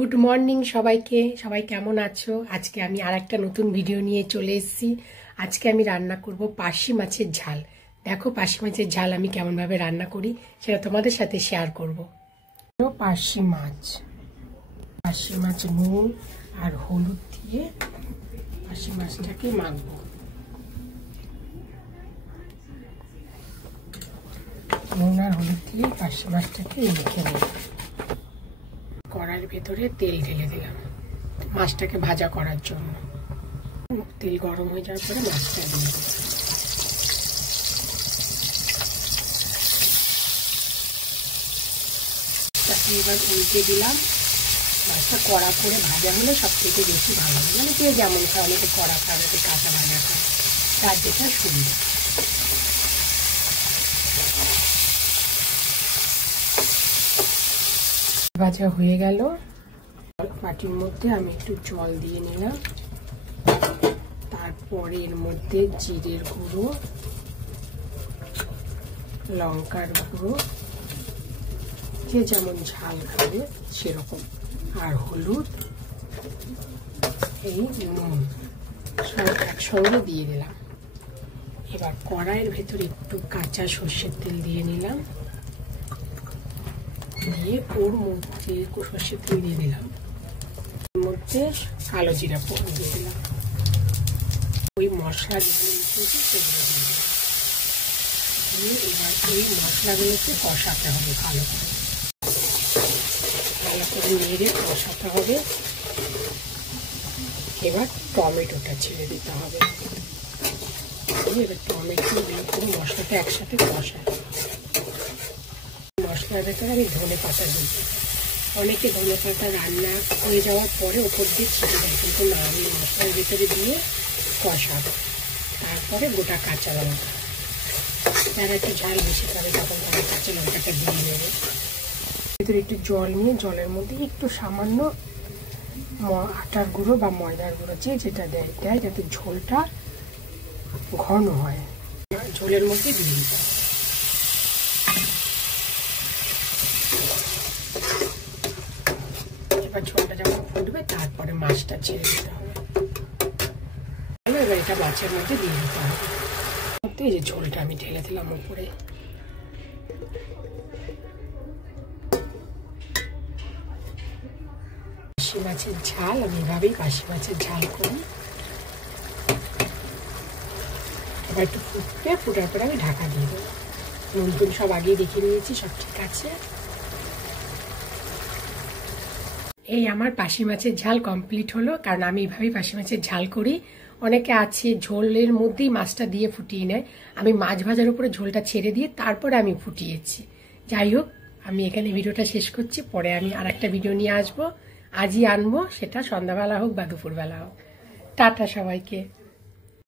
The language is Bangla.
গুড মর্নিং সবাইকে। সবাই কেমন আছো? আজকে আমি আরেকটা নতুন ভিডিও নিয়ে চলে এসেছি। আজকে আমি রান্না করব পার্শে মাছের ঝাল। দেখো পার্শে মাছের ঝাল আমি কেমন ভাবে রান্না করি সেটা তোমাদের সাথে শেয়ার করব। পার্শে মাছ নুন আর হলুদ দিয়ে পার্শে মাছটাকে মাখবো। নুন আর হলুদ দিয়ে পার্শে মাছটাকে মেখে নেব। কড়াইয়ের ভেতরে তেল ঢেলে দিলাম মাছটাকে ভাজা করার জন্য। তেল গরম হয়ে যাওয়ার পরে মাছটা দিয়ে দিলাম। তাকে এবার উল্টে দিলাম। মাছটা কড়া করে ভাজা হলে সব থেকে বেশি ভালো লাগে, মানে কে যেমন খায়, অনেকে কড়া খায়, অনেকে কাঁচা ভাজা খায়, তার যেটা সুবিধা। ভাজা হয়ে গেল। বাটির মধ্যে আমি একটু জল দিয়ে নিলাম। তারপরে এর মধ্যে জিরের গুঁড়ো, লঙ্কার গুঁড়ো, যে যেমন ঝাল খাবে সেরকম, আর হলুদ, এই নুন সব একসঙ্গে দিয়ে দিলাম। এবার কড়াইয়ের ভেতরে একটু কাঁচা সর্ষের তেল দিয়ে নিলাম, দিয়ে ওর মধ্যে সর্ষের তেল দিয়ে দিলাম, ওর মধ্যে কালো জিরা ফোড়ন দিয়ে দিলাম, ওই মশলা সেগুলো দিয়ে দিলাম। এবার এই মশলাগুলোকে কষাতে হবে, ভালো করে নেড়ে কষাতে হবে। এবার টমেটোটা ছেড়ে দিতে হবে। এবার টমেটো দিয়ে মশলাটা একসাথে কষায়। মশলার ভেতরে আমি ধনে পাতা দিই। অনেকে ধনে পাতা রান্না হয়ে যাওয়ার পরে ওপর দিয়ে ছিটে দেয়, কিন্তু না, আমি মশলার ভেতরে দিয়ে কষাবো। তারপরে গোটা কাঁচা লঙ্কা, যারা একটু ঝাল বেশি খাবে তখন তারা কাঁচা লঙ্কাটা দিয়ে নেবে। ভেতরে একটু জল নিয়ে জলের মধ্যে একটু সামান্য আটার গুঁড়ো বা ময়দার গুঁড়ো, যে যেটা দেয় যাতে ঝোলটা ঘন হয়, ঝোলের মধ্যে দিয়ে দিতে হবে। এবার ঝোলটা যখন ফুটবে তারপরে মাছটা ছেড়ে দিতে হবে। এবার এটা মাছের মধ্যে দিয়ে দিতে হবে। এই যে ঝোলটা আমি ঢেলে দিলাম উপরে। পার্শে মাছের ঝাল আমি এভাবেই পার্শে মাছের ঝাল করি। এবার একটু ফুটবে, ফুটার পরে আমি ঢাকা দিয়ে দেবো। নুন টুন সব আগেই দেখে নিয়েছি, সব ঠিক আছে। এই আমার পার্শে মাছের ঝাল কমপ্লিট হলো, কারণ আমি এইভাবেই পার্শে মাছের ঝাল করি। অনেকে আছে ঝোলের মধ্যেই মাছটা দিয়ে ফুটিয়ে নেয়, আমি মাছ ভাজার উপরে ঝোলটা ছেড়ে দিয়ে তারপরে আমি ফুটিয়েছি। যাই হোক, আমি এখানে ভিডিওটা শেষ করছি। পরে আমি আর একটা ভিডিও নিয়ে আসবো, আজই আনবো, সেটা সন্ধ্যাবেলা হোক বা দুপুরবেলা হোক। টাটা সবাইকে।